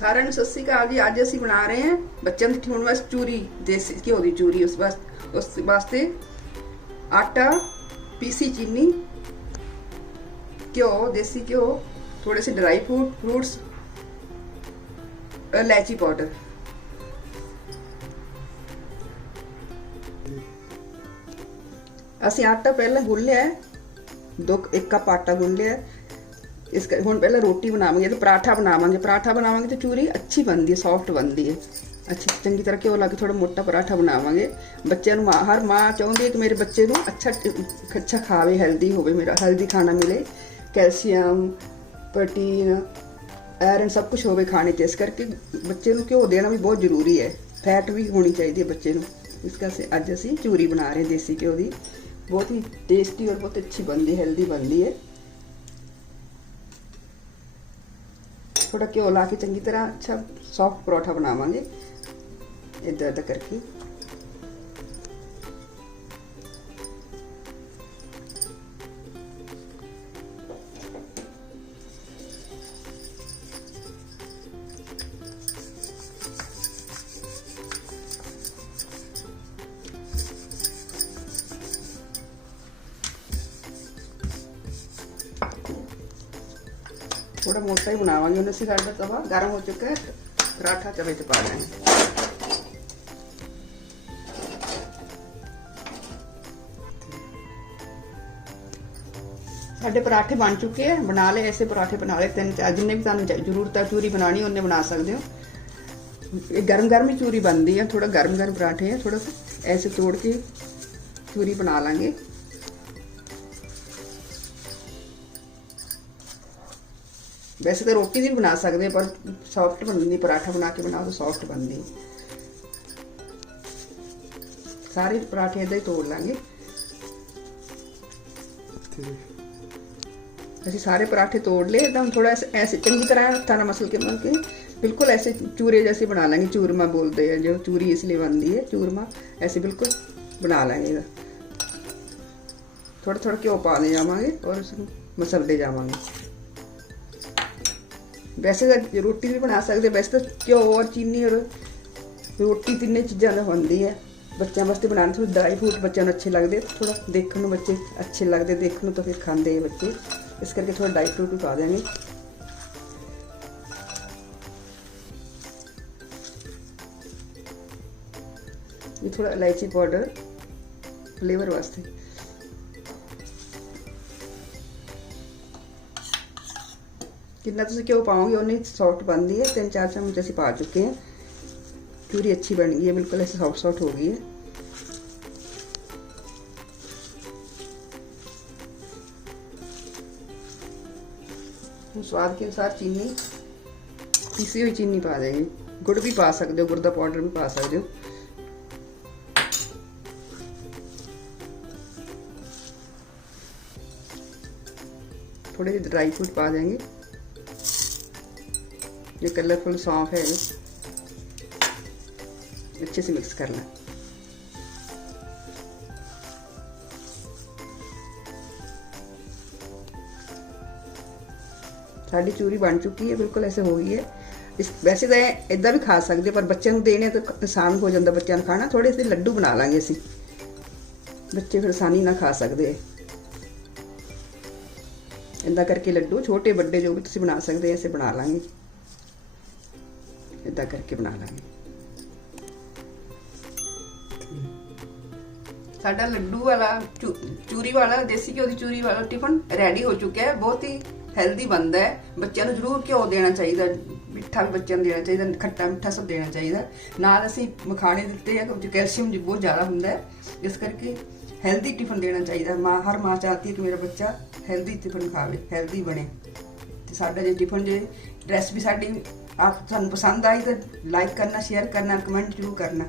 ਸਾਰਿਆਂ ਨੂੰ ਸਤਿ ਸ਼੍ਰੀ ਅਕਾਲ ਜੀ ਅੱਜ ਅਸੀਂ ਬਣਾ ਰਹੇ ਹਾਂ ਬੱਚਿਆਂ ਦੀ ਠੂਣ ਵਾਸਤੇ ਚੂਰੀ ਦੇਸੀ ਘਿਓ ਦੀ ਚੂਰੀ ਉਸ ਵਾਸਤੇ ਉਸ ਵਾਸਤੇ ਆਟਾ ਪੀਸੀ ਚੀਨੀ ਘਿਓ ਦੇਸੀ ਘਿਓ ਥੋੜੇ ਸੇ ਡਰਾਈ ਫਰੂਟ ਫਰੂਟਸ ਇਲਾਇਚੀ ਪਾਊਡਰ ਅਸੀਂ ਆਟਾ ਪਹਿਲਾਂ ਗੁੰਨ ਲਿਆ ਹੈ। ਦੋ ਇੱਕ ਕੱਪ ਆਟਾ ਗੁੰਨ ਲਿਆ ਹੈ। ਇਸ ਕਰ ਹੁਣ ਪਹਿਲਾਂ ਰੋਟੀ ਬਣਾਵਾਂਗੇ ਤੇ ਪਰਾਠਾ ਬਣਾਵਾਂਗੇ। ਪਰਾਠਾ ਬਣਾਵਾਂਗੇ ਤੇ ਚੂਰੀ ਅੱਛੀ ਬਣਦੀ ਹੈ ਸੌਫਟ ਬਣਦੀ ਹੈ। ਅੱਛੀ, ਚੰਗੀ ਤਰ੍ਹਾਂ ਘਿਓ ਲਾ ਕੇ ਥੋੜਾ ਮੋਟਾ ਪਰਾਠਾ ਬਣਾਵਾਂਗੇ। ਬੱਚਿਆਂ ਨੂੰ ਮਾਂ- ਹਰ ਮਾਂ ਚਾਹੁੰਦੀ ਹੈ ਕਿ ਮੇਰੇ ਬੱਚੇ ਨੂੰ ਅੱਛਾ ਅੱਛਾ ਖਾਵੇ ਹੈਲਦੀ ਹੋਵੇ ਮੇਰਾ ਹੈਲਦੀ ਖਾਣਾ ਮਿਲੇ। ਕੈਲਸ਼ੀਅਮ, ਪ੍ਰੋਟੀਨ ਆਇਰਨ ਸਭ ਕੁਝ ਹੋਵੇ ਖਾਣੇ 'ਚ। ਇਸ ਕਰਕੇ ਬੱਚੇ ਨੂੰ ਘਿਓ ਦੇਣਾ ਵੀ ਬਹੁਤ ਜ਼ਰੂਰੀ ਹੈ। ਫੈਟ ਵੀ ਹੋਣੀ ਚਾਹੀਦੀ ਹੈ ਬੱਚੇ ਨੂੰ। ਇਸ ਕਰਕੇ ਅੱਜ ਅਸੀਂ ਚੂਰੀ ਬਣਾ ਰਹੇ ਹਾਂ ਦੇਸੀ ਘਿਓ ਦੀ। ਬਹੁਤ ਹੀ ਟੇਸਟੀ ਔਰ ਬਹੁਤ ਅੱਛੀ ਬਣਦੀ ਹੈਲਦੀ ਬਣਦੀ ਹੈ। थोड़ा घ्यो ला के चंकी तरह अच्छा सॉफ्ट परौठा बनावे इधर उधर करके। थोड़ा मोटा ही बनावांगे उन्हें से तवा। गर्म हो चुका है, पराठा तवे से पा रहे साढ़े पराठे बन चुके हैं, बना ले, ऐसे पराठे बना ले, तीन चार, जिन्हें भी तुम ज़रूरत है, चूरी बनानी, उन्हें बना सकते हो। गर्म गर्म ही चूरी बनती है, थोड़ा गर्म गर्म पराठे हैं, थोड़ा सा ऐसे तोड़ के चूरी बना लेंगे। ਵੈਸੇ ਤਾਂ ਰੋਟੀ ਵੀ ਬਣਾ ਸਕਦੇ ਪਰ ਸੌਫਟ पराठा बना के बनाओ तो सॉफ्ट बन ਬਣਦੀ सारे पराठे इदा ही तोड़ लेंगे। ਅਸੀਂ सारे पराठे तोड़ लिये हम थोड़ा ऐसे चंगी तरह हथाना मसल के मल के बिल्कुल ऐसे चूरे जैसे बना लेंगे चूरमा बोलते हैं जो चूरी इसलिए बनती है चूरमा ऐसे बिल्कुल बना लेंगे। थोड़ा थोड़ा घ्यो पा ले जावे और उसको मसलते जावे ਵੈਸੇ ਤਾਂ ਰੋਟੀ ਵੀ ਬਣਾ ਸਕਦੇ ਵੈਸੇ ਤਾਂ ਘਿਓ ਔਰ ਚੀਨੀ ਔਰ ਰੋਟੀ ਤਿੰਨੇ ਚੀਜ਼ਾਂ ਦਾ ਹੁੰਦੀ ਹੈ ਬੱਚਿਆਂ ਵਾਸਤੇ ਬਣਾਉਣ ਥੋੜਾ ਡਰਾਈ ਫਰੂਟ ਬੱਚਿਆਂ ਨੂੰ ਅੱਛੇ ਲੱਗਦੇ ਥੋੜਾ ਦੇਖਣ ਨੂੰ ਬੱਚੇ ਅੱਛੇ ਲੱਗਦੇ ਦੇਖਣ ਨੂੰ ਤਾਂ ਫਿਰ ਖਾਂਦੇ ਆ ਬੱਚੇ ਇਸ ਕਰਕੇ ਥੋੜਾ ਡਰਾਈ ਫਰੂਟ ਵੀ ਪਾ ਦੇਵਾਂਗੇ ਇਹ ਥੋੜਾ ਇਲਾਇਚੀ ਪਾਊਡਰ ਫਲੇਵਰ ਵਾਸਤੇ जिन्ना तुम घ्यो पाओगे उन्नी सॉफ्ट बनती है। तीन चार चम्मच असं पा चुके हैं। प्यूरी अच्छी बन गई है, बिल्कुल ऐसे सॉफ्ट सॉफ्ट हो गई है। स्वाद के अनुसार चीनी किसी हुई चीनी पा देंगे गुड़ भी पा सकते हो, गुड़ का पाउडर भी पा सकते हो। थोड़े से ड्राई फ्रूट पा देंगे। ये कलरफुल सौंफ है ये अच्छे से मिक्स करना ਸਾਡੀ ਚੂਰੀ ਬਣ ਚੁੱਕੀ ਹੈ ਬਿਲਕੁਲ ਐਸੇ ਹੋ ਗਈ ਹੈ ਇਸ ਵੈਸੇ ਤਾਂ ਇਦਾਂ ਵੀ ਖਾ ਸਕਦੇ ਪਰ ਬੱਚਿਆਂ ਨੂੰ ਦੇਣੇ ਤਾਂ ਆਸਾਨ ਹੋ ਜਾਂਦਾ ਬੱਚਿਆਂ ਨੂੰ ਖਾਣਾ ਥੋੜੇ ਜਿਹੇ ਲੱਡੂ ਬਣਾ ਲਾਂਗੇ ਅਸੀਂ ਬੱਚੇ ਫਿਰ ਆਸਾਨੀ ਨਾਲ ਖਾ ਸਕਦੇ ਹੈ ਇਦਾਂ ਕਰਕੇ ਲੱਡੂ ਛੋਟੇ ਵੱਡੇ ਜੋ ਵੀ ਤੁਸੀਂ ਬਣਾ ਸਕਦੇ ਐਸੇ ਬਣਾ ਲਾਂਗੇ ਇਦਾਂ ਕਰਕੇ ਬਣਾ ਲਾਂਗੇ। ਸਾਡਾ ਲੱਡੂ ਵਾਲਾ ਚੂਰੀ ਵਾਲਾ, ਦੇਸੀ ਘਿਓ ਦੀ ਚੂਰੀ ਵਾਲਾ ਟਿਫਨ ਰੈਡੀ ਹੋ ਚੁੱਕਿਆ ਹੈ, ਬਹੁਤ ਹੀ ਹੈਲਦੀ ਬਣਦਾ ਹੈ। ਬੱਚਿਆਂ ਨੂੰ ਜ਼ਰੂਰ ਘਿਓ ਦੇਣਾ ਚਾਹੀਦਾ, ਮਿੱਠਾ ਵੀ ਬੱਚਿਆਂ ਨੂੰ ਦੇਣਾ ਚਾਹੀਦਾ, ਖੱਟਾ ਮਿੱਠਾ ਸਭ ਦੇਣਾ ਚਾਹੀਦਾ। ਨਾਲ ਅਸੀਂ ਮਖਾਣੇ ਦਿੱਤੇ ਆ ਕਿ ਕੈਲਸ਼ੀਅਮ ਜੀ ਬਹੁਤ ਜ਼ਿਆਦਾ ਹੁੰਦਾ ਹੈ। ਇਸ ਕਰਕੇ ਹੈਲਦੀ ਟਿਫਨ ਦੇਣਾ ਚਾਹੀਦਾ। ਮਾਂ, ਹਰ ਮਾਂ ਚਾਹਤੀ ਹੈ ਕਿ ਮੇਰਾ ਬੱਚਾ ਹੈਲਦੀ ਟਿਫਨ ਖਾਵੇ ਹੈਲਦੀ ਬਣੇ। ਤੇ ਸਾਡਾ ਜੇ ਟਿਫਨ ਜੇ ਰੈਸਪੀ ਸਾਡੀ ਆਪ ਤੁਹਾਨੂੰ ਪਸੰਦ ਆਈ ਤਾਂ ਲਾਈਕ ਕਰਨਾ ਸ਼ੇਅਰ ਕਰਨਾ ਕਮੈਂਟ ਜ਼ਰੂਰ ਕਰਨਾ।